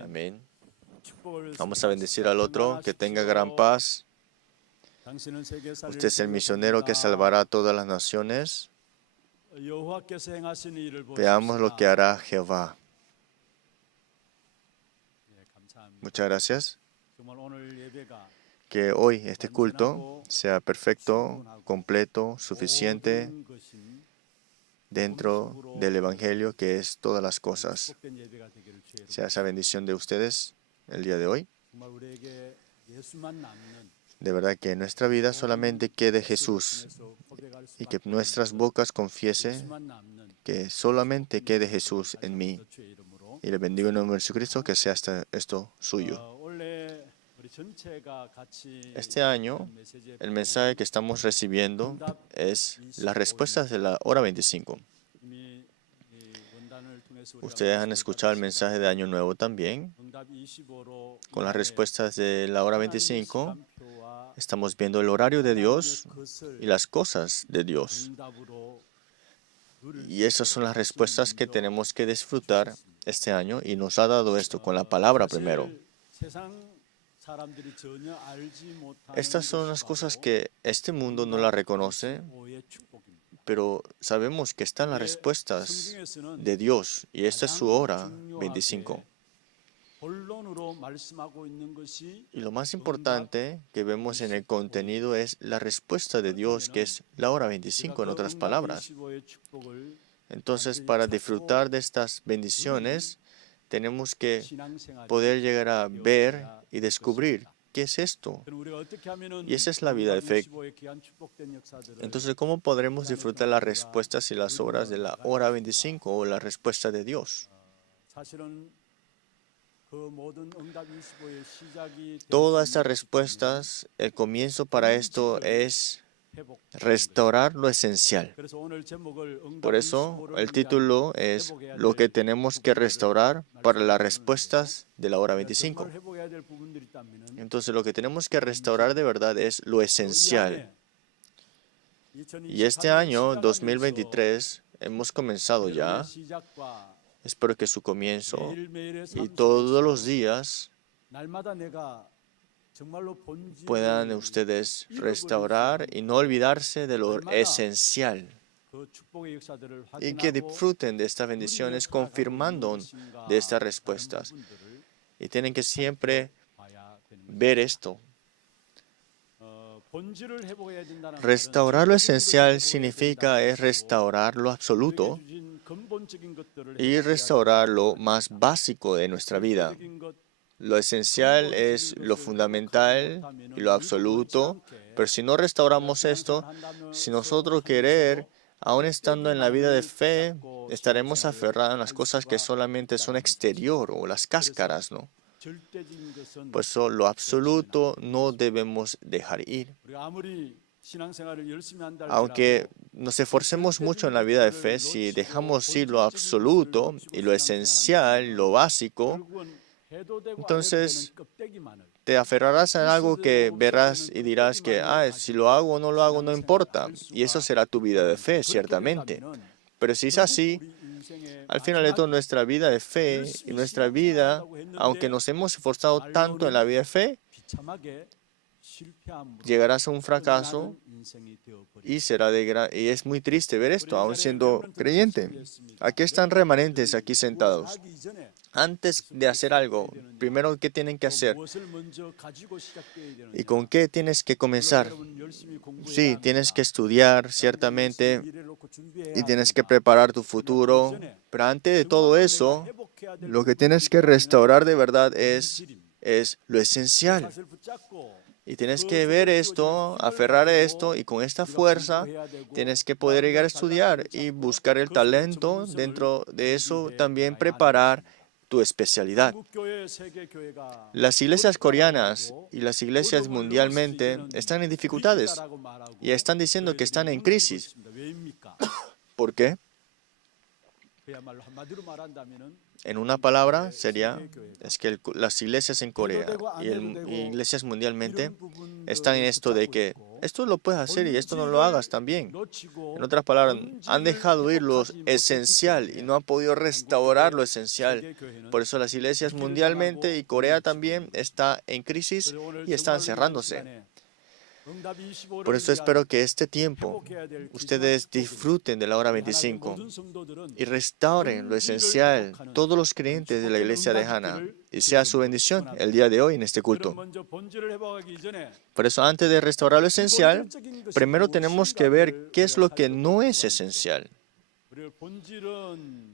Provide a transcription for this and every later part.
Amén. Vamos a bendecir al otro, que tenga gran paz. Usted es el misionero que salvará a todas las naciones. Veamos lo que hará Jehová. Muchas gracias. Que hoy este culto sea perfecto, completo, suficiente dentro del Evangelio, que es todas las cosas. Sea esa bendición de ustedes el día de hoy. De verdad que en nuestra vida solamente quede Jesús y que nuestras bocas confiese que solamente quede Jesús en mí. Y le bendigo en el nombre de Jesucristo, que sea esto suyo. Este año, el mensaje que estamos recibiendo es las respuestas de la hora 25. Ustedes han escuchado el mensaje de Año Nuevo también. Con las respuestas de la hora 25, estamos viendo el horario de Dios y las cosas de Dios. Y esas son las respuestas que tenemos que disfrutar este año, y nos ha dado esto con la palabra primero. Estas son las cosas que este mundo no las reconoce, pero sabemos que están las respuestas de Dios, y esta es su hora 25. Y lo más importante que vemos en el contenido es la respuesta de Dios, que es la hora 25, en otras palabras. Entonces, para disfrutar de estas bendiciones, tenemos que poder llegar a ver y descubrir qué es esto. Y esa es la vida de fe. Entonces, ¿cómo podremos disfrutar las respuestas y las obras de la hora 25 o la respuesta de Dios? Todas estas respuestas, el comienzo para esto es restaurar lo esencial. Por eso el título es lo que tenemos que restaurar para las respuestas de la hora 25. Entonces lo que tenemos que restaurar de verdad es lo esencial. Y este año 2023 hemos comenzado ya. Espero que su comienzo y todos los días puedan ustedes restaurar y no olvidarse de lo esencial, y que disfruten de estas bendiciones confirmando de estas respuestas. Y tienen que siempre ver esto. Restaurar lo esencial significa restaurar lo absoluto y restaurar lo más básico de nuestra vida. Lo esencial es lo fundamental y lo absoluto, pero si no restauramos esto, si nosotros querer, aún estando en la vida de fe, estaremos aferrados a las cosas que solamente son exterior o las cáscaras, ¿no? Por eso lo absoluto no debemos dejar ir. Aunque nos esforcemos mucho en la vida de fe, si dejamos ir lo absoluto y lo esencial, lo básico, entonces te aferrarás a algo que verás y dirás que si lo hago o no lo hago no importa. Y eso será tu vida de fe, ciertamente. Pero si es así, al final de todo nuestra vida de fe y nuestra vida, aunque nos hemos esforzado tanto en la vida de fe, llegarás a un fracaso y y es muy triste ver esto, aún siendo creyente. Aquí están remanentes aquí sentados. Antes de hacer algo, primero, ¿qué tienen que hacer? ¿Y con qué tienes que comenzar? Sí, tienes que estudiar, ciertamente, y tienes que preparar tu futuro. Pero antes de todo eso, lo que tienes que restaurar de verdad es lo esencial. Y tienes que ver esto, aferrar a esto, y con esta fuerza tienes que poder llegar a estudiar y buscar el talento. Dentro de eso también preparar tu especialidad. Las iglesias coreanas y las iglesias mundialmente están en dificultades y están diciendo que están en crisis. ¿Por qué? En una palabra es que las iglesias en Corea y iglesias mundialmente están en esto de que esto lo puedes hacer y esto no lo hagas también. En otras palabras, han dejado ir lo esencial y no han podido restaurar lo esencial. Por eso las iglesias mundialmente y Corea también está en crisis y están cerrándose. Por eso espero que este tiempo ustedes disfruten de la hora 25 y restauren lo esencial, todos los creyentes de la iglesia de Hana, y sea su bendición el día de hoy en este culto. Por eso, antes de restaurar lo esencial, primero tenemos que ver qué es lo que no es esencial.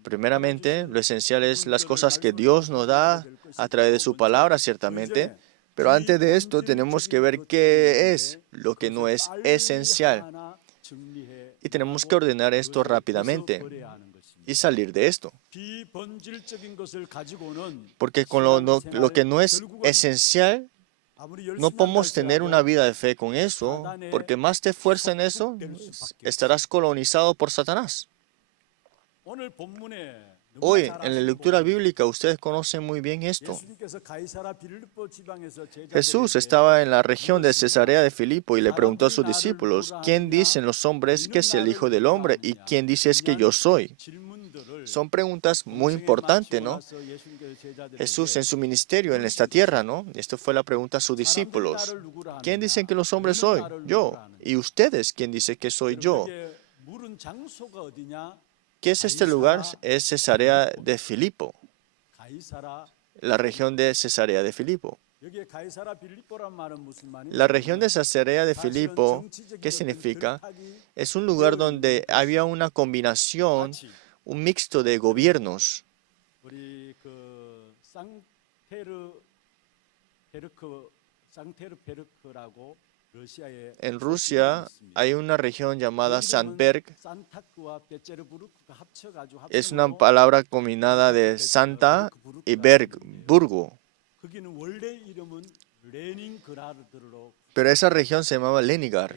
Primeramente, lo esencial es las cosas que Dios nos da a través de su palabra, ciertamente. Pero antes de esto tenemos que ver qué es lo que no es esencial. Y tenemos que ordenar esto rápidamente y salir de esto. Porque con lo que no es esencial, no podemos tener una vida de fe con eso, porque más te esfuerzas en eso, estarás colonizado por Satanás. Hoy, en la lectura bíblica, ustedes conocen muy bien esto. Jesús estaba en la región de Cesarea de Filipo y le preguntó a sus discípulos, ¿quién dicen los hombres que es el Hijo del Hombre? ¿Y quién dice es que yo soy? Son preguntas muy importantes, ¿no? Jesús en su ministerio en esta tierra, ¿no? Esto fue la pregunta a sus discípulos. ¿Quién dicen que los hombres soy? Yo. ¿Y ustedes quién dicen que soy yo? ¿Qué es este lugar? Es Cesarea de Filipo, la región de Cesarea de Filipo. La región de Cesarea de Filipo, ¿qué significa? Es un lugar donde había una combinación, un mixto de gobiernos. En Rusia hay una región llamada Santberg. Es una palabra combinada de Santa y Berg, Burgo. Pero esa región se llamaba Leningrad.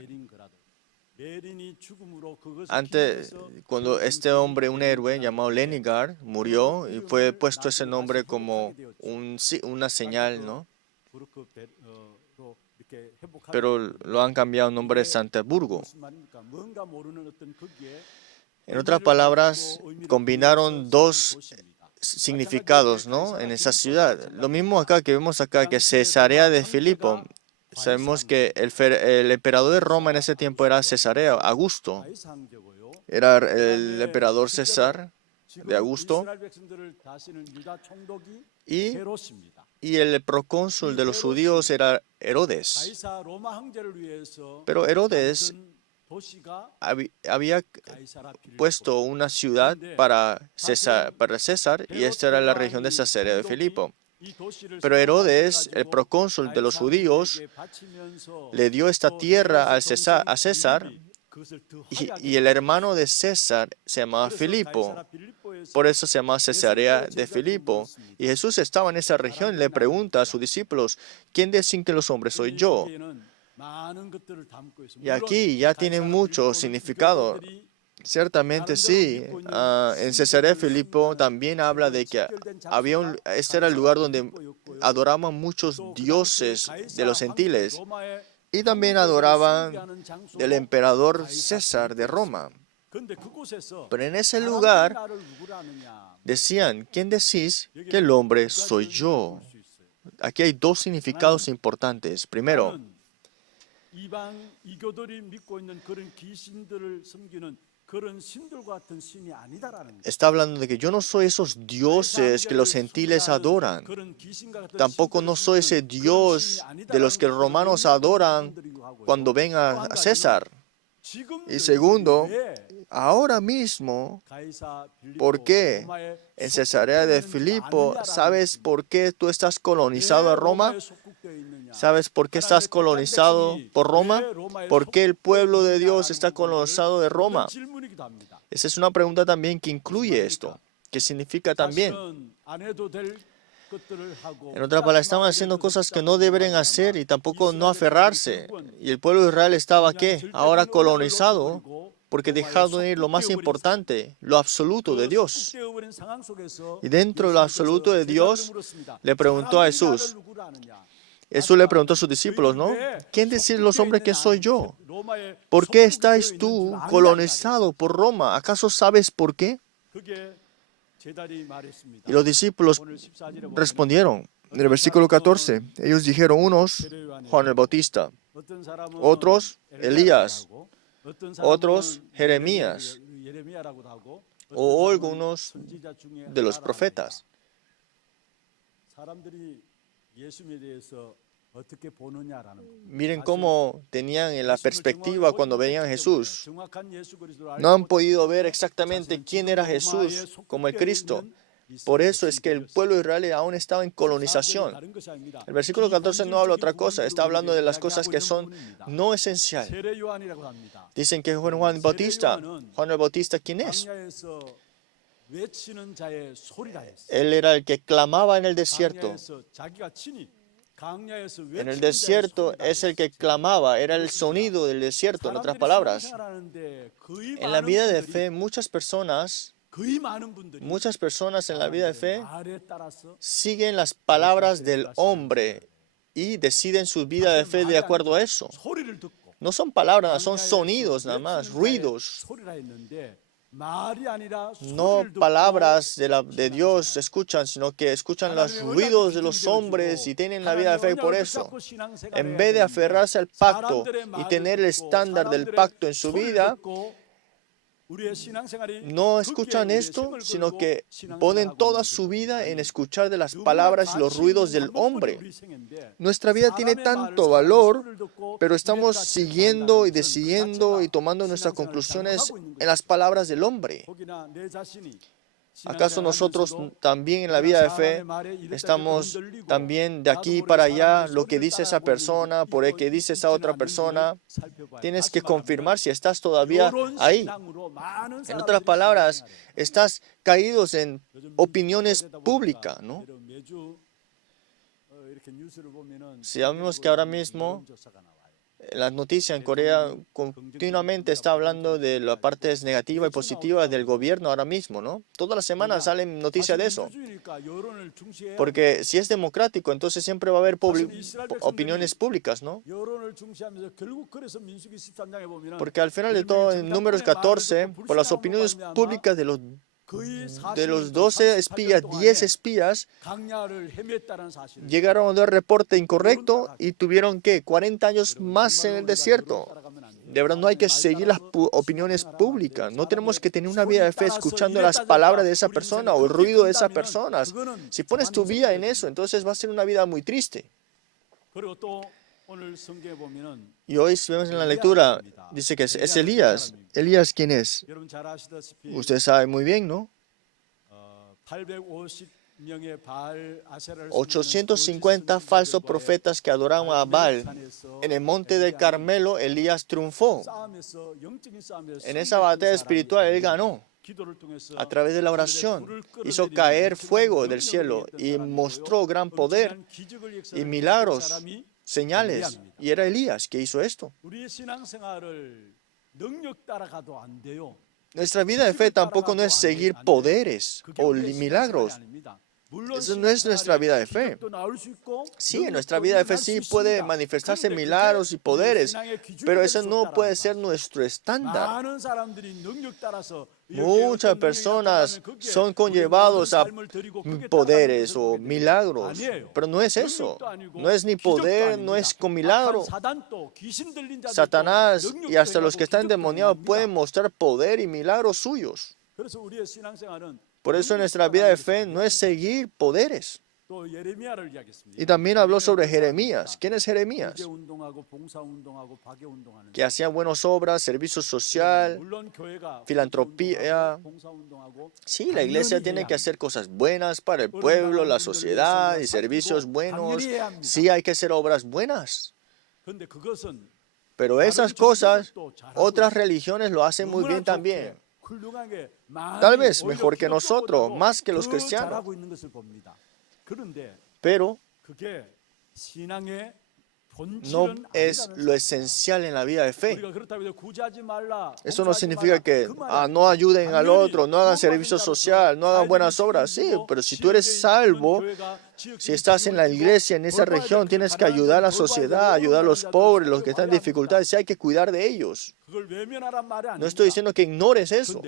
Antes, cuando este hombre, un héroe llamado Leningrad, murió y fue puesto ese nombre como una señal, ¿no? Pero lo han cambiado el nombre de San Petersburgo. En otras palabras, combinaron dos significados, ¿no? En esa ciudad. Lo mismo acá que vemos acá, que Cesarea de Filipo. Sabemos que el emperador de Roma en ese tiempo era Cesarea, Augusto. Era el emperador César de Augusto. Y el procónsul de los judíos era Herodes. Pero Herodes había puesto una ciudad para César, y esta era la región de Cesarea de Filipo. Pero Herodes, el procónsul de los judíos, le dio esta tierra a César, y el hermano de César se llamaba Filipo. Por eso se llama Cesarea de Filipo. Y Jesús estaba en esa región y le pregunta a sus discípulos, ¿quién dicen que los hombres soy yo? Y aquí ya tiene mucho significado. Ciertamente sí. En Cesarea de Filipo también habla de que este era el lugar donde adoraban muchos dioses de los gentiles. Y también adoraban del emperador César de Roma. Pero en ese lugar decían, ¿quién decís que el hombre soy yo? Aquí hay dos significados importantes. Primero, está hablando de que yo no soy esos dioses que los gentiles adoran. Tampoco no soy ese Dios de los que los romanos adoran cuando ven a César. Y segundo, ahora mismo, ¿por qué? En Cesarea de Filipo, ¿sabes por qué tú estás colonizado a Roma? ¿Sabes por qué estás colonizado por Roma? ¿Por qué el pueblo de Dios está colonizado de Roma? Esa es una pregunta también que incluye esto. ¿Qué significa también? En otras palabras, estaban haciendo cosas que no deberían hacer y tampoco no aferrarse. Y el pueblo de Israel estaba, ¿qué? Ahora colonizado, porque dejaron ir lo más importante, lo absoluto de Dios. Y dentro de lo absoluto de Dios, le preguntó a Jesús, Jesús le preguntó a sus discípulos, ¿no? ¿Quién decís los hombres que soy yo? ¿Por qué estáis tú colonizado por Roma? ¿Acaso sabes por qué? Y los discípulos respondieron, en el versículo 14, ellos dijeron, unos, Juan el Bautista, otros, Elías, otros, Jeremías, o algunos de los profetas. Miren cómo tenían en la perspectiva cuando veían a Jesús. No han podido ver exactamente quién era Jesús como el Cristo. Por eso es que el pueblo de Israel aún estaba en colonización. El versículo 14 no habla otra cosa, está hablando de las cosas que son no esenciales. Dicen que Juan el Bautista. Juan el Bautista, ¿quién es? Él era el que clamaba en el desierto. En el desierto es el que clamaba, era el sonido del desierto, en otras palabras. En la vida de fe, muchas personas en la vida de fe siguen las palabras del hombre y deciden su vida de fe de acuerdo a eso. No son palabras, son sonidos nada más, ruidos. No palabras de Dios escuchan, sino que escuchan los ruidos de los hombres y tienen la vida de fe por eso. En vez de aferrarse al pacto y tener el estándar del pacto en su vida, no escuchan esto, sino que ponen toda su vida en escuchar de las palabras y los ruidos del hombre. Nuestra vida tiene tanto valor, pero estamos siguiendo y decidiendo y tomando nuestras conclusiones en las palabras del hombre. ¿Acaso nosotros también en la vida de fe estamos también de aquí para allá, lo que dice esa persona, por el que dice esa otra persona? Tienes que confirmar si estás todavía ahí. En otras palabras, estás caídos en opiniones públicas, ¿no? Si vemos que ahora mismo las noticias en Corea continuamente está hablando de las partes negativas y positivas del gobierno ahora mismo, ¿no? Todas las semanas salen noticias de eso. Porque si es democrático, entonces siempre va a haber opiniones públicas, ¿no? Porque al final de todo, en Números 14, por las opiniones públicas de los 12 espías, 10 espías llegaron a dar reporte incorrecto y tuvieron que 40 años más en el desierto. De verdad, no hay que seguir las opiniones públicas. No tenemos que tener una vida de fe escuchando las palabras de esa persona o el ruido de esas personas. Si pones tu vida en eso, entonces va a ser una vida muy triste. Y hoy, si vemos en la lectura, dice que es Elías. ¿Elías quién es? Usted sabe muy bien, ¿no? 850 falsos profetas que adoraban a Baal. En el monte del Carmelo, Elías triunfó. En esa batalla espiritual, él ganó. A través de la oración, hizo caer fuego del cielo y mostró gran poder y milagros, señales. Y era Elías que hizo esto. Nuestra vida de fe tampoco no es seguir poderes o milagros. Eso no es nuestra vida de fe. Sí, en nuestra vida de fe sí puede manifestarse milagros y poderes, pero eso no puede ser nuestro estándar. Muchas personas son conllevados a poderes o milagros, pero no es eso. No es ni poder, no es con milagro. Satanás y hasta los que están endemoniados pueden mostrar poder y milagros suyos. Por eso nuestra vida de fe no es seguir poderes. Y también habló sobre Jeremías. ¿Quién es Jeremías? Que hacía buenas obras, servicio social, filantropía. Sí, la iglesia tiene que hacer cosas buenas para el pueblo, la sociedad y servicios buenos. Sí, hay que hacer obras buenas. Pero esas cosas, otras religiones lo hacen muy bien también. Tal vez mejor que nosotros, más que los cristianos. Pero no es lo esencial en la vida de fe. Eso no significa que no ayuden al otro, no hagan servicio social, no hagan buenas obras. Sí, pero si tú eres salvo, si estás en la iglesia, en esa región, tienes que ayudar a la sociedad, ayudar a los pobres, los que están en dificultades, y hay que cuidar de ellos. No estoy diciendo que ignores eso,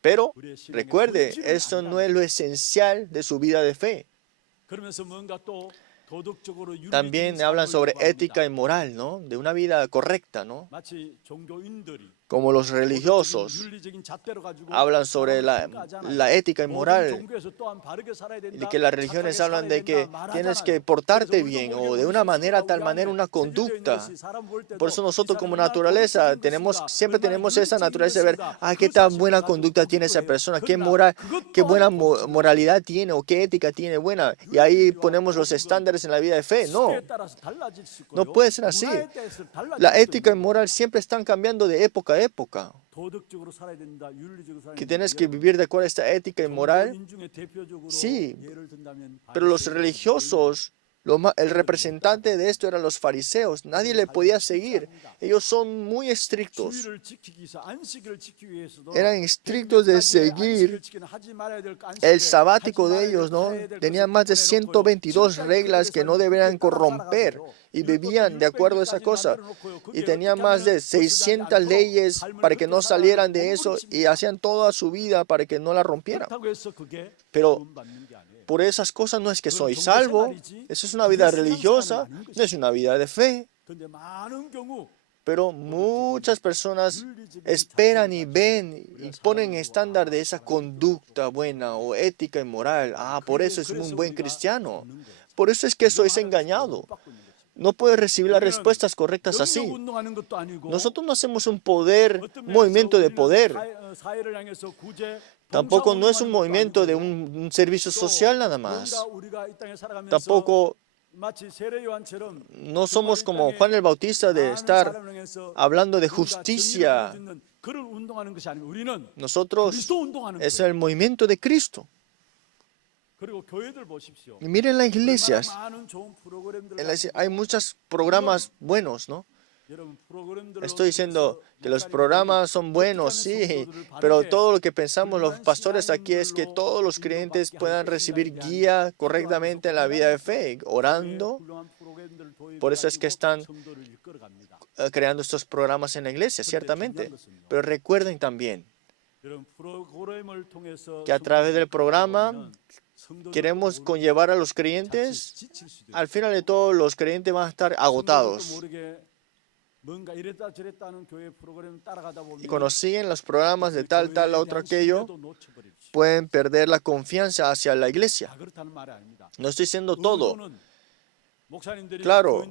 pero recuerde, eso no es lo esencial de su vida de fe. También hablan sobre ética y moral, ¿no? De una vida correcta, ¿no? Como los religiosos hablan sobre la ética y moral, y que las religiones hablan de que tienes que portarte bien o de una manera, tal manera, una conducta. Por eso nosotros como naturaleza siempre tenemos esa naturaleza de ver, qué tan buena conducta tiene esa persona, qué buena moralidad tiene o qué ética tiene buena. Y ahí ponemos los estándares en la vida de fe. No, no puede ser así. La ética y moral siempre están cambiando de época a época. Que tienes que vivir de acuerdo a esta ética y moral. Sí, pero los religiosos, el representante de esto eran los fariseos. Nadie le podía seguir. Ellos son muy estrictos. Eran estrictos de seguir el sabático de ellos, ¿no? Tenían más de 122 reglas que no deberían corromper y vivían de acuerdo a esa cosa. Y tenían más de 600 leyes para que no salieran de eso y hacían toda su vida para que no la rompieran. Pero por esas cosas no es que soy salvo, eso es una vida religiosa, no es una vida de fe. Pero muchas personas esperan y ven y ponen estándar de esa conducta buena o ética y moral. Por eso es un buen cristiano. Por eso es que sois engañado. No puedes recibir las respuestas correctas así. Nosotros no hacemos un movimiento de poder. Tampoco no es un movimiento de un servicio social nada más. Tampoco no somos como Juan el Bautista de estar hablando de justicia. Nosotros es el movimiento de Cristo. Y miren las iglesias. Hay muchos programas buenos, ¿no? Estoy diciendo que los programas son buenos, sí, pero todo lo que pensamos los pastores aquí es que todos los creyentes puedan recibir guía correctamente en la vida de fe, orando. Por eso es que están creando estos programas en la iglesia, ciertamente. Pero recuerden también que a través del programa queremos conllevar a los creyentes. Al final de todo, los creyentes van a estar agotados. Y cuando siguen los programas de tal, otro, aquello, pueden perder la confianza hacia la iglesia. No estoy diciendo todo. Claro,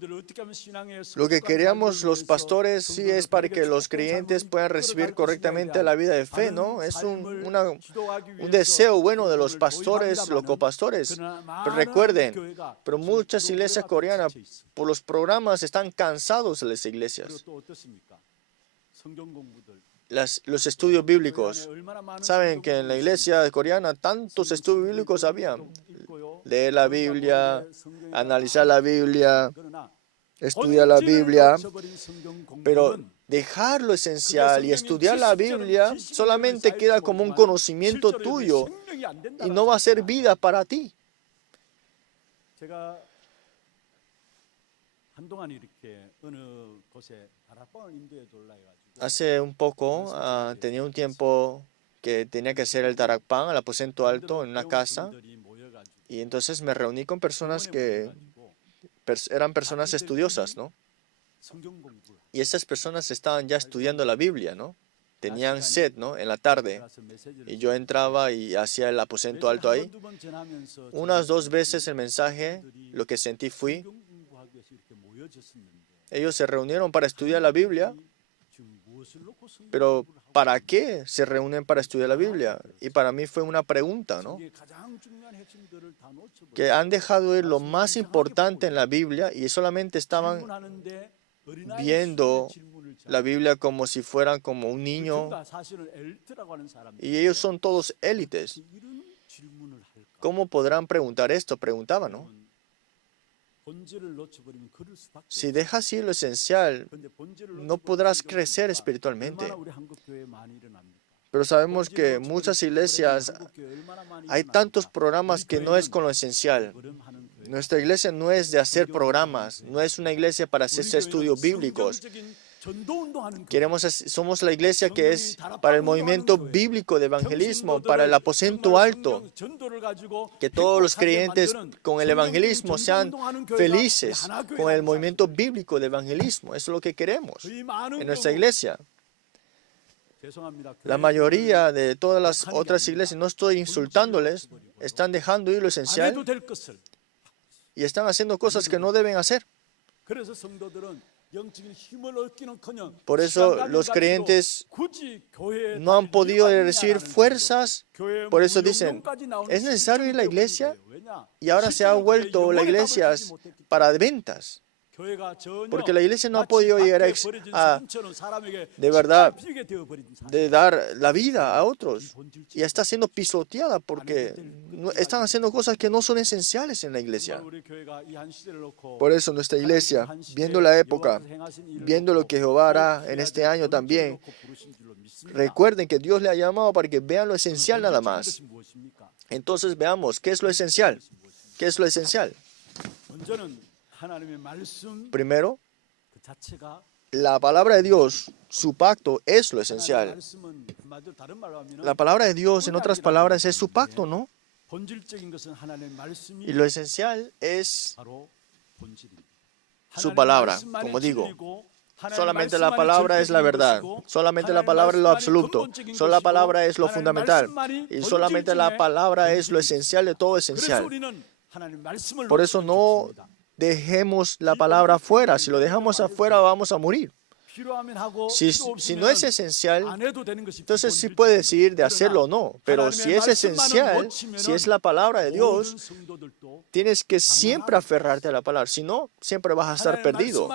lo que queríamos los pastores sí es para que los creyentes puedan recibir correctamente la vida de fe, ¿no? Es un deseo bueno de los pastores, los copastores. Pero recuerden, pero muchas iglesias coreanas por los programas están cansados de las iglesias. Los estudios bíblicos. Saben que en la iglesia coreana tantos estudios bíblicos había. Leer la Biblia, analizar la Biblia, estudiar la Biblia, pero dejar lo esencial y estudiar la Biblia solamente queda como un conocimiento tuyo y no va a ser vida para ti. Hace un poco, tenía un tiempo que tenía que hacer el tarakpan al aposento alto en una casa. Y entonces me reuní con personas que eran personas estudiosas, ¿no? Y esas personas estaban ya estudiando la Biblia, ¿no? Tenían sed, ¿no? En la tarde. Y yo entraba y hacía el aposento alto ahí. Unas 2 veces el mensaje, lo que sentí fui, ellos se reunieron para estudiar la Biblia, pero ¿para qué se reúnen para estudiar la Biblia? Y para mí fue una pregunta, ¿no? Que han dejado ir lo más importante en la Biblia y solamente estaban viendo la Biblia como si fueran como un niño. Y ellos son todos élites. ¿Cómo podrán preguntar esto? Preguntaban, ¿no? Si dejas ir lo esencial, no podrás crecer espiritualmente. Pero sabemos que en muchas iglesias hay tantos programas que no es con lo esencial. Nuestra iglesia no es de hacer programas, no es una iglesia para hacer estudios bíblicos. Somos la iglesia que es para el movimiento bíblico de evangelismo, para el aposento alto. Que todos los creyentes con el evangelismo sean felices con el movimiento bíblico de evangelismo. Eso es lo que queremos en nuestra iglesia. La mayoría de todas las otras iglesias, no estoy insultándoles, están dejando ir lo esencial y están haciendo cosas que no deben hacer. Por eso los creyentes no han podido recibir fuerzas. Por eso dicen, ¿es necesario ir a la iglesia? Y ahora se ha vuelto la iglesia para ventas. Porque la iglesia no ha podido llegar de verdad, de dar la vida a otros. Y está siendo pisoteada porque están haciendo cosas que no son esenciales en la iglesia. Por eso nuestra iglesia, viendo la época, viendo lo que Jehová hará en este año también, recuerden que Dios le ha llamado para que vean lo esencial nada más. Entonces veamos, ¿qué es lo esencial? ¿Qué es lo esencial? Primero, la palabra de Dios, su pacto, es lo esencial. La palabra de Dios, en otras palabras, es su pacto, ¿no? Y lo esencial es su palabra, como digo. Solamente la palabra es la verdad. Solamente la palabra es lo absoluto. Solo la palabra es lo fundamental. Y solamente la palabra es lo esencial de todo esencial. Por eso no dejemos la palabra afuera. Si lo dejamos afuera, vamos a morir. Si no es esencial, entonces sí puedes decidir de hacerlo o no. Pero si es esencial, si es la palabra de Dios, tienes que siempre aferrarte a la palabra. Si no, siempre vas a estar perdido.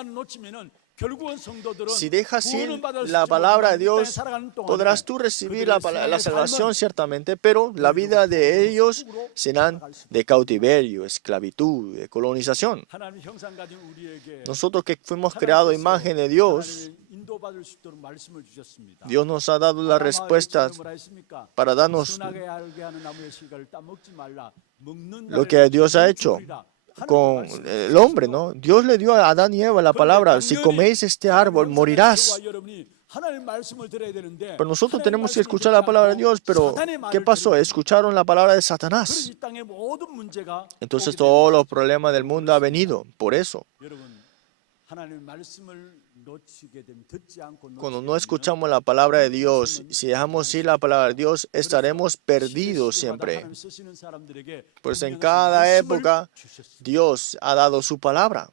Si dejas ir la palabra de Dios, podrás tú recibir la salvación ciertamente, pero la vida de ellos serán de cautiverio, esclavitud, de colonización. Nosotros que fuimos creados a imagen de Dios, Dios nos ha dado las respuestas para darnos lo que Dios ha hecho con el hombre, ¿no? Dios le dio a Adán y Eva la palabra, si coméis este árbol, morirás. Pero nosotros tenemos que escuchar la palabra de Dios, pero ¿qué pasó? Escucharon la palabra de Satanás. Entonces todos los problemas del mundo han venido, por eso. Cuando no escuchamos la palabra de Dios, si dejamos ir la palabra de Dios, estaremos perdidos siempre. Pues en cada época, Dios ha dado su palabra.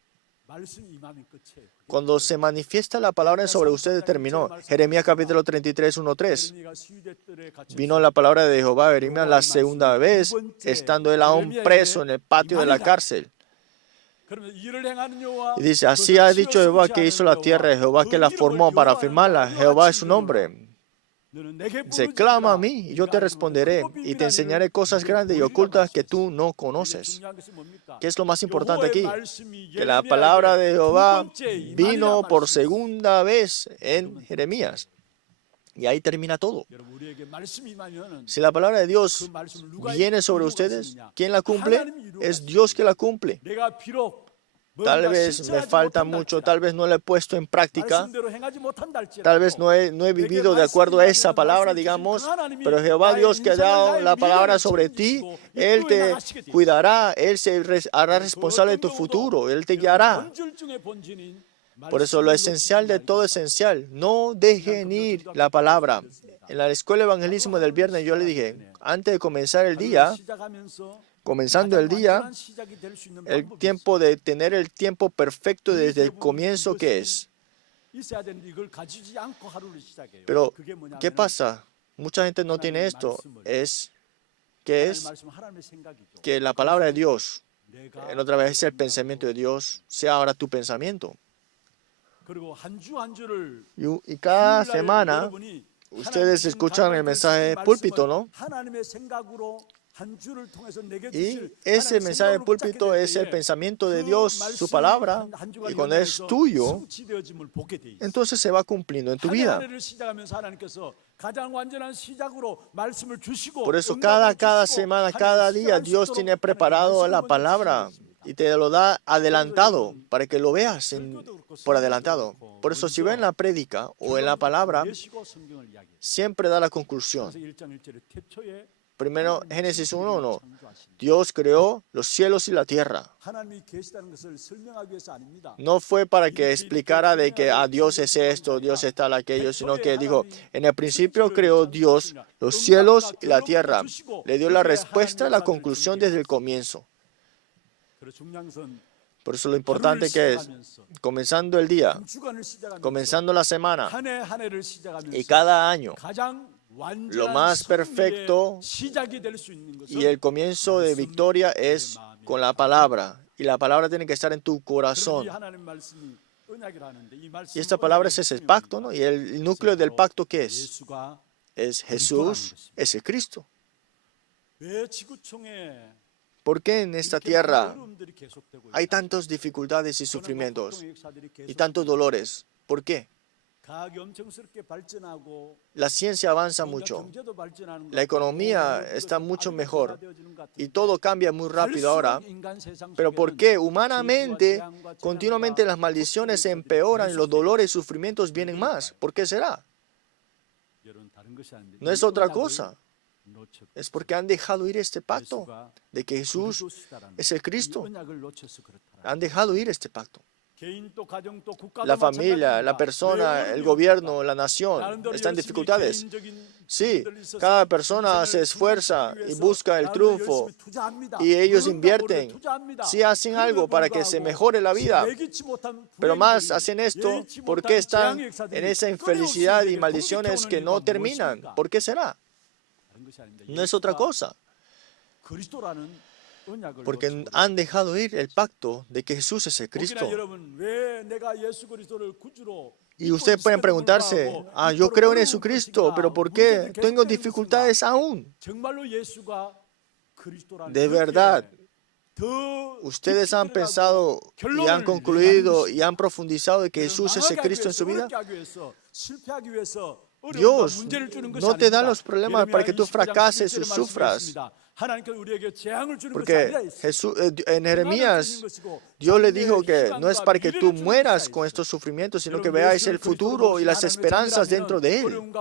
Cuando se manifiesta la palabra sobre usted, terminó. Jeremías capítulo 33, 1-3. Vino la palabra de Jehová a Jeremías la segunda vez, estando él aún preso en el patio de la cárcel. Y dice, así ha dicho Jehová que hizo la tierra, Jehová que la formó para afirmarla. Jehová es su nombre. Dice, clama a mí y yo te responderé y te enseñaré cosas grandes y ocultas que tú no conoces. ¿Qué es lo más importante aquí? Que la palabra de Jehová vino por segunda vez en Jeremías. Y ahí termina todo. Si la palabra de Dios viene sobre ustedes, ¿quién la cumple? Es Dios que la cumple. Tal vez me falta mucho, tal vez no la he puesto en práctica, tal vez no he vivido de acuerdo a esa palabra, digamos, pero Jehová Dios que ha dado la palabra sobre ti, Él te cuidará, Él se hará responsable de tu futuro, Él te guiará. Por eso lo esencial de todo esencial, no dejen ir la palabra. En la escuela de evangelismo del viernes yo le dije, antes de comenzar el día, comenzando el día, el tiempo de tener el tiempo perfecto desde el comienzo, ¿qué es? Pero, ¿qué pasa? Mucha gente no tiene esto. ¿Qué es? Que la palabra de Dios, en otra vez es el pensamiento de Dios, sea ahora tu pensamiento. Y cada semana, ustedes escuchan el mensaje púlpito, ¿no? Y ese mensaje de púlpito es el pensamiento de Dios, su palabra, y cuando es tuyo, entonces se va cumpliendo en tu vida. Por eso cada semana, cada día, Dios tiene preparado la palabra y te lo da adelantado para que lo veas por adelantado. Por eso si ven la prédica o en la palabra, siempre da la conclusión. Primero, Génesis 1:1. Dios creó los cielos y la tierra. No fue para que explicara de que Dios es esto, Dios es tal aquello, sino que dijo, en el principio creó Dios los cielos y la tierra. Le dio la respuesta, la conclusión desde el comienzo. Por eso lo importante que es, comenzando el día, comenzando la semana y cada año, lo más perfecto y el comienzo de victoria es con la palabra. Y la palabra tiene que estar en tu corazón. Y esta palabra es ese pacto, ¿no? Y el núcleo del pacto, ¿qué es? Es Jesús, es el Cristo. ¿Por qué en esta tierra hay tantas dificultades y sufrimientos y tantos dolores? ¿Por qué? La ciencia avanza mucho, la economía está mucho mejor y todo cambia muy rápido ahora. Pero ¿por qué? Humanamente, continuamente las maldiciones se empeoran y los dolores y sufrimientos vienen más. ¿Por qué será? No es otra cosa. Es porque han dejado ir este pacto de que Jesús es el Cristo. Han dejado ir este pacto. La familia, la persona, el gobierno, la nación están en dificultades. Sí, cada persona se esfuerza y busca el triunfo y ellos invierten. Sí hacen algo para que se mejore la vida, pero más hacen esto porque están en esa infelicidad y maldiciones que no terminan. ¿Por qué será? No es otra cosa. Porque han dejado ir el pacto de que Jesús es el Cristo. Y ustedes pueden preguntarse, yo creo en Jesucristo, pero ¿por qué tengo dificultades aún? De verdad, ¿ustedes han pensado y han concluido y han profundizado de que Jesús es el Cristo en su vida? Dios no te da los problemas para que tú fracases o sufras. Porque en Jeremías, Dios le dijo que no es para que tú mueras con estos sufrimientos, sino que veáis el futuro y las esperanzas dentro de Él.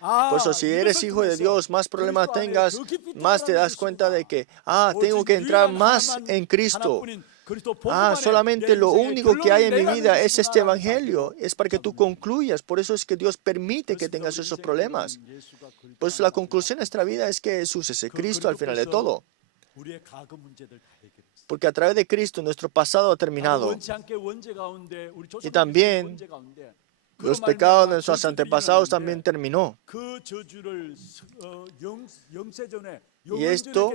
Por eso, si eres hijo de Dios, más problemas tengas, más te das cuenta de que, tengo que entrar más en Cristo. Solamente lo único que hay en mi vida es este evangelio. Es para que tú concluyas. Por eso es que Dios permite que tengas esos problemas. Pues la conclusión de nuestra vida es que Jesús es el Cristo al final de todo. Porque a través de Cristo nuestro pasado ha terminado. Y también los pecados de nuestros antepasados también terminó. Y esto,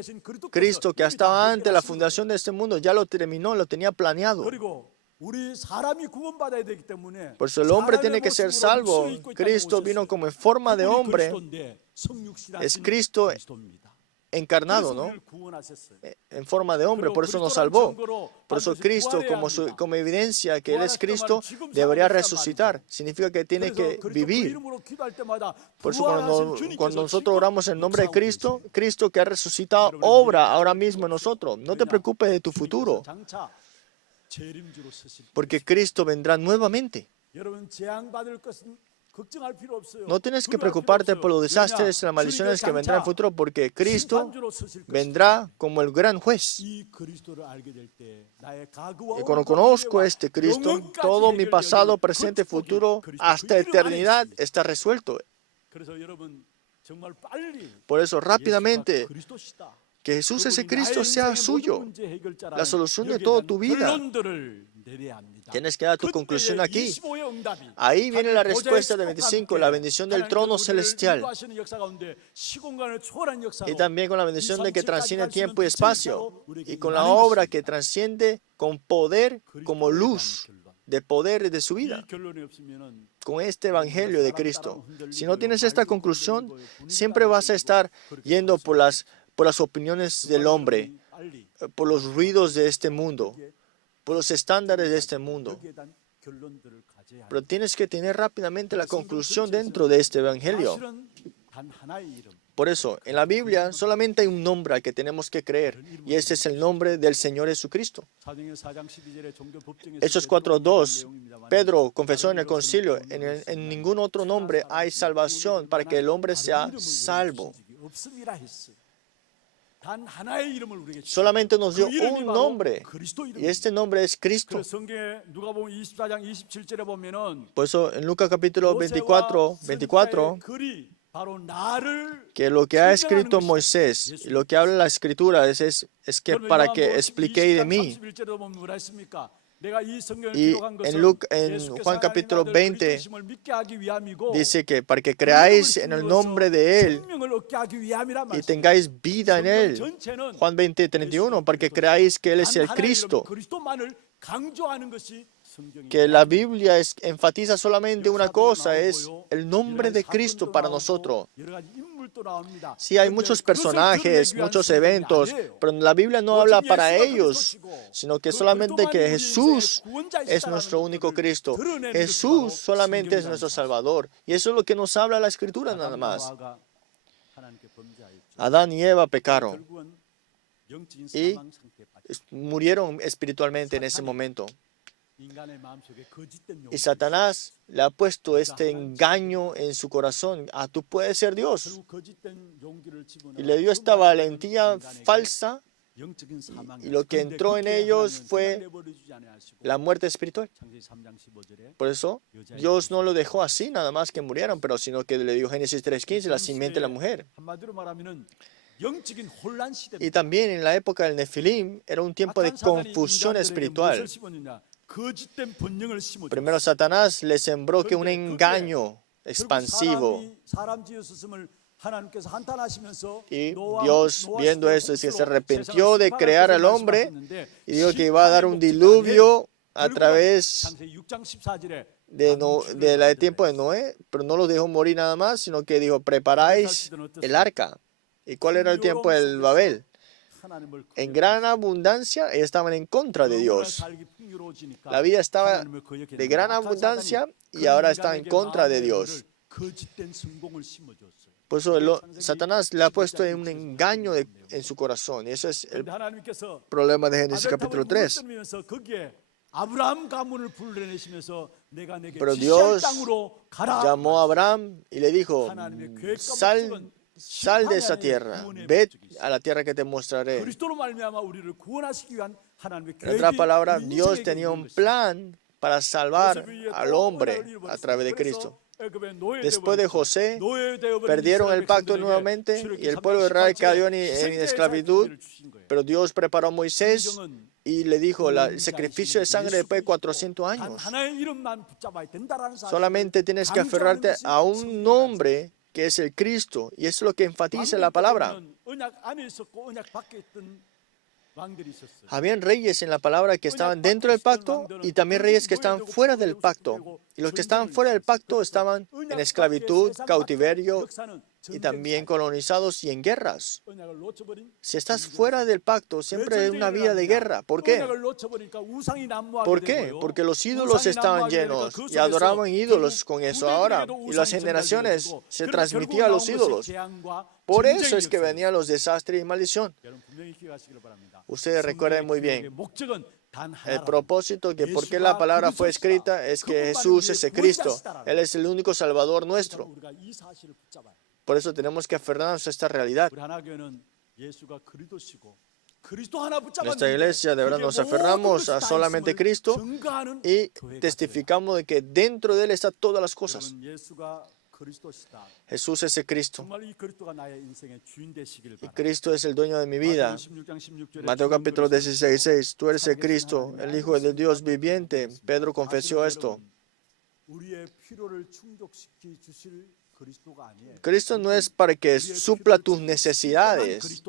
Cristo, que estaba antes de la fundación de este mundo, ya lo terminó, lo tenía planeado. Por eso el hombre tiene que ser salvo. Cristo vino como en forma de hombre. Es Cristo encarnado, ¿no? En forma de hombre, por eso nos salvó. Por eso Cristo, como evidencia que Él es Cristo, debería resucitar. Significa que tiene que vivir. Por eso cuando nosotros oramos en nombre de Cristo, Cristo que ha resucitado, obra ahora mismo en nosotros. No te preocupes de tu futuro, porque Cristo vendrá nuevamente. No tienes que preocuparte por los desastres y las maldiciones que vendrán en el futuro, porque Cristo vendrá como el gran juez. Y cuando conozco a este Cristo, todo mi pasado, presente y futuro, hasta eternidad, está resuelto. Por eso, rápidamente, que Jesús ese Cristo sea suyo, la solución de toda tu vida. Tienes que dar tu conclusión aquí. Ahí viene la respuesta de 25, la bendición del trono celestial. Y también con la bendición de que trasciende tiempo y espacio. Y con la obra que trasciende con poder como luz. de poder de su vida con este evangelio de Cristo. Si no tienes esta conclusión, siempre vas a estar yendo por las opiniones del hombre, por los ruidos de este mundo, por los estándares de este mundo. Pero tienes que tener rápidamente la conclusión dentro de este evangelio. Por eso, en la Biblia solamente hay un nombre al que tenemos que creer, y ese es el nombre del Señor Jesucristo. Hechos 4:2, Pedro confesó en el concilio, en ningún otro nombre hay salvación para que el hombre sea salvo. Solamente nos dio un nombre, y este nombre es Cristo. Por eso en Lucas capítulo 24, que lo que ha escrito Moisés y lo que habla la Escritura es que para que expliquéis de mí. Y en Juan capítulo 20 dice que para que creáis en el nombre de Él y tengáis vida en Él. Juan 20:31, para que creáis que Él es el Cristo. Que la Biblia enfatiza solamente una cosa, es el nombre de Cristo para nosotros. Sí, hay muchos personajes, muchos eventos, pero la Biblia no habla para ellos, sino que solamente que Jesús es nuestro único Cristo. Jesús solamente es nuestro Salvador. Y eso es lo que nos habla la Escritura nada más. Adán y Eva pecaron y murieron espiritualmente en ese momento. Y Satanás le ha puesto este engaño en su corazón. Tú puedes ser Dios. Y le dio esta valentía falsa. Y lo que entró en ellos fue la muerte espiritual. Por eso Dios no lo dejó así, nada más que murieran, pero sino que le dio Génesis 3:15, la simiente de la mujer. Y también en la época del Nefilim era un tiempo de confusión espiritual. Primero Satanás le sembró que un engaño expansivo. Y Dios, viendo esto, se arrepintió de crear al hombre y dijo que iba a dar un diluvio a través del tiempo de Noé, pero no los dejó morir nada más, sino que dijo, preparáis el arca. ¿Y cuál era el tiempo del Babel? En gran abundancia, ellos estaban en contra de Dios. La vida estaba de gran abundancia y ahora está en contra de Dios. Por eso Satanás le ha puesto un engaño en su corazón. Y eso es el problema de Génesis capítulo 3. Pero Dios llamó a Abraham y le dijo, sal de esa tierra, ve a la tierra que te mostraré. En otras palabras, Dios tenía un plan para salvar al hombre a través de Cristo. Después de José, perdieron el pacto nuevamente y el pueblo de Israel cayó en esclavitud, pero Dios preparó a Moisés y le dijo, el sacrificio de sangre después de 400 años. Solamente tienes que aferrarte a un nombre que es el Cristo, y eso es lo que enfatiza la palabra. Habían reyes en la palabra que estaban dentro del pacto y también reyes que estaban fuera del pacto. Y los que estaban fuera del pacto estaban en esclavitud, cautiverio y también colonizados y en guerras. Si estás fuera del pacto, siempre es una vida de guerra. ¿Por qué? ¿Por qué? Porque los ídolos estaban llenos y adoraban ídolos con eso ahora. Y las generaciones se transmitían a los ídolos. Por eso es que venían los desastres y maldición. Ustedes recuerden muy bien. El propósito que por qué la palabra fue escrita es que Jesús es el Cristo. Él es el único Salvador nuestro. Por eso tenemos que aferrarnos a esta realidad. Nuestra iglesia, de verdad, nos aferramos a solamente Cristo y testificamos de que dentro de Él están todas las cosas. Jesús es el Cristo. Y Cristo es el dueño de mi vida. Mateo capítulo 16:6. Tú eres el Cristo, el Hijo de Dios viviente. Pedro confesó esto. Cristo no es para que supla tus necesidades.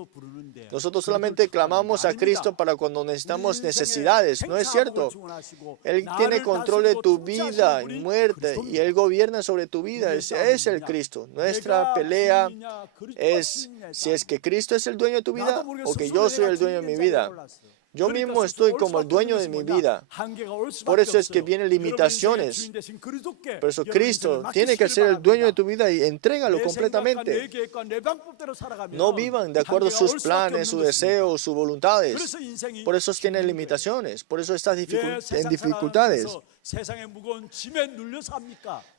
Nosotros solamente clamamos a Cristo para cuando necesitamos necesidades. No es cierto. Él tiene control de tu vida y muerte y Él gobierna sobre tu vida. Ese es el Cristo. Nuestra pelea es si es que Cristo es el dueño de tu vida o que yo soy el dueño de mi vida. Yo mismo estoy como el dueño de mi vida. Por eso es que vienen limitaciones. Por eso Cristo tiene que ser el dueño de tu vida y entrégalo completamente. No vivan de acuerdo a sus planes, sus deseos, sus voluntades. Por eso tienen limitaciones. Por eso estás en dificultades.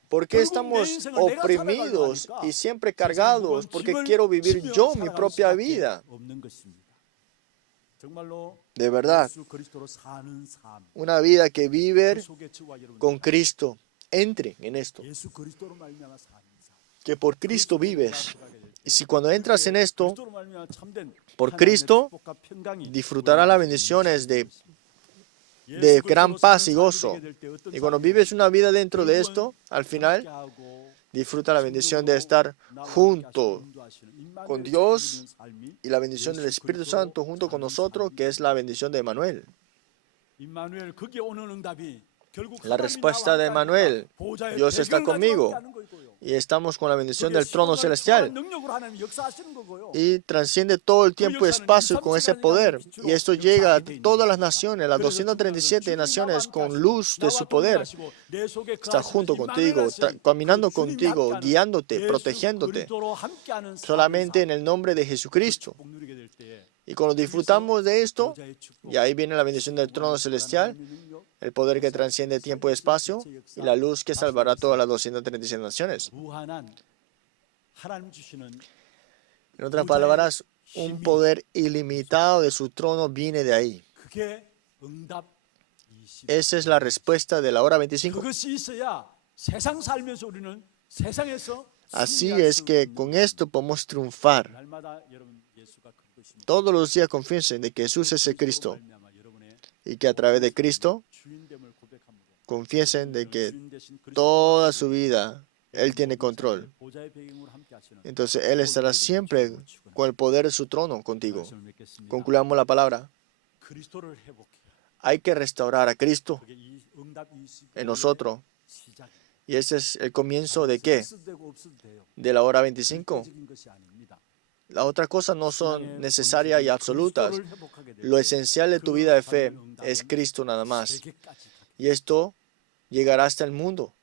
¿Por qué estamos oprimidos y siempre cargados? Porque quiero vivir yo mi propia vida. De verdad, una vida que vive con Cristo. Entre en esto. Que por Cristo vives. Y si cuando entras en esto, por Cristo, disfrutarás las bendiciones de gran paz y gozo. Y cuando vives una vida dentro de esto, al final, disfruta la bendición de estar junto con Dios y la bendición del Espíritu Santo junto con nosotros, que es la bendición de Emmanuel. La respuesta de Emmanuel, Dios está conmigo. Y estamos con la bendición del trono celestial. Y trasciende todo el tiempo y espacio con ese poder. Y esto llega a todas las naciones, las 237 naciones con luz de su poder. Está junto contigo, caminando contigo, guiándote, protegiéndote. Solamente en el nombre de Jesucristo. Y cuando disfrutamos de esto, y ahí viene la bendición del trono celestial, el poder que trasciende tiempo y espacio, y la luz que salvará a todas las 237 naciones. En otras palabras, un poder ilimitado de su trono viene de ahí. Esa es la respuesta de la hora 25. Así es que con esto podemos triunfar. Todos los días confiesen de que Jesús es el Cristo y que a través de Cristo confiesen de que toda su vida Él tiene control. Entonces Él estará siempre con el poder de su trono contigo. Concluyamos la palabra. Hay que restaurar a Cristo en nosotros. Y ese es el comienzo de ¿qué? De la hora 25. Las otras cosas no son necesarias y absolutas. Lo esencial de tu vida de fe es Cristo nada más. Y esto llegará hasta el mundo.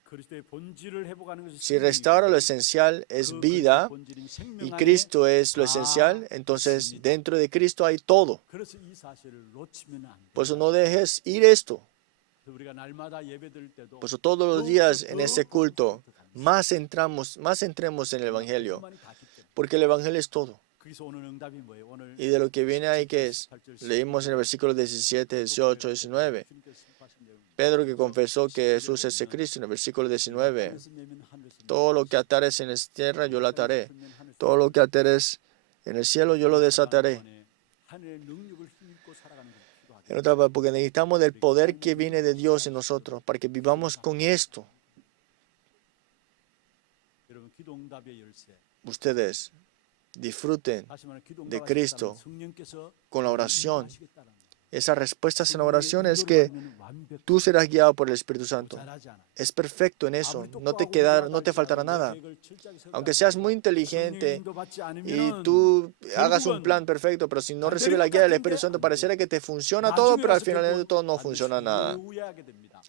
Si restaura lo esencial es vida y Cristo es lo esencial, entonces dentro de Cristo hay todo. Por eso no dejes ir esto. Por eso todos los días en ese culto más entremos en el Evangelio. Porque el Evangelio es todo. Y de lo que viene ahí, ¿qué es? Leímos en el versículo 17, 18, 19. Pedro que confesó que Jesús es el Cristo, en el versículo 19. Todo lo que atares en la tierra, yo lo ataré. Todo lo que atares en el cielo, yo lo desataré. En otra parte, porque necesitamos del poder que viene de Dios en nosotros, para que vivamos con esto. Ustedes disfruten de Cristo con la oración. Esa respuesta en la oración es que tú serás guiado por el Espíritu Santo. Es perfecto en eso. No te faltará nada. Aunque seas muy inteligente y tú hagas un plan perfecto, pero si no recibes la guía del Espíritu Santo, pareciera que te funciona todo, pero al final de todo no funciona nada.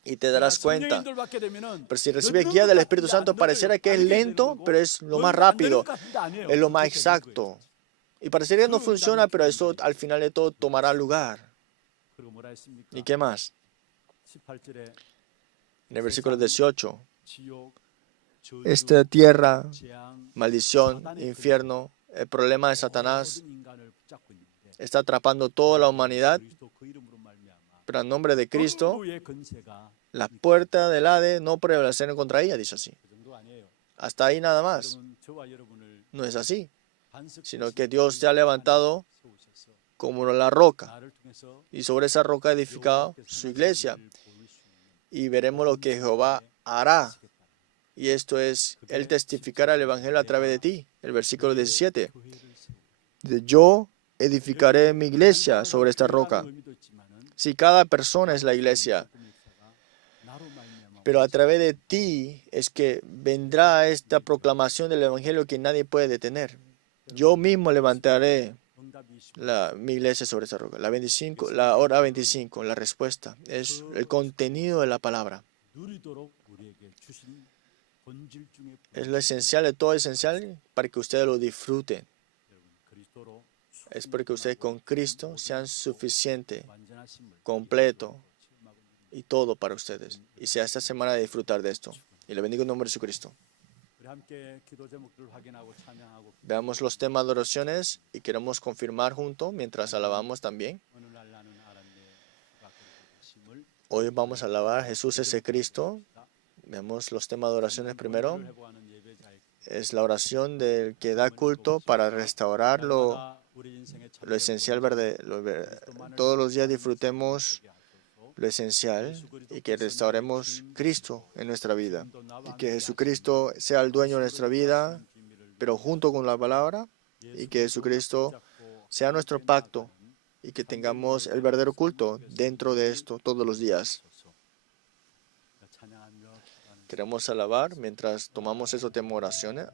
Y te darás cuenta. Pero si recibes guía del Espíritu Santo, pareciera que es lento, pero es lo más rápido, es lo más exacto. Y parecería que no funciona, pero eso al final de todo tomará lugar. ¿Y qué más? En el versículo 18, esta tierra, maldición, infierno, el problema de Satanás está atrapando toda la humanidad, pero en nombre de Cristo, la puerta del Hades no prevalecerá contra ella, dice así. Hasta ahí nada más. No es así, sino que Dios te ha levantado como la roca, y sobre esa roca ha edificado su iglesia, y veremos lo que Jehová hará. Y esto es el testificar al Evangelio a través de ti. El versículo 17. Dice, yo edificaré mi iglesia sobre esta roca. Si cada persona es la iglesia, pero a través de ti es que vendrá esta proclamación del Evangelio que nadie puede detener. Yo mismo levantaré mi iglesia sobre esta roca. La hora 25, la respuesta es el contenido de la palabra. Es lo esencial de todo esencial para que ustedes lo disfruten. Es porque ustedes con Cristo sean suficiente, completo y todo para ustedes. Y sea esta semana de disfrutar de esto. Y le bendigo en nombre de Jesucristo. Veamos los temas de oraciones y queremos confirmar juntos mientras alabamos también. Hoy vamos a alabar a Jesús ese Cristo. Veamos los temas de oraciones primero. Es la oración del que da culto para restaurar lo esencial verde. Todos los días disfrutemos lo esencial y que restauremos Cristo en nuestra vida. Y que Jesucristo sea el dueño de nuestra vida, pero junto con la palabra. Y que Jesucristo sea nuestro pacto y que tengamos el verdadero culto dentro de esto todos los días. Queremos alabar mientras tomamos esos temas oraciones.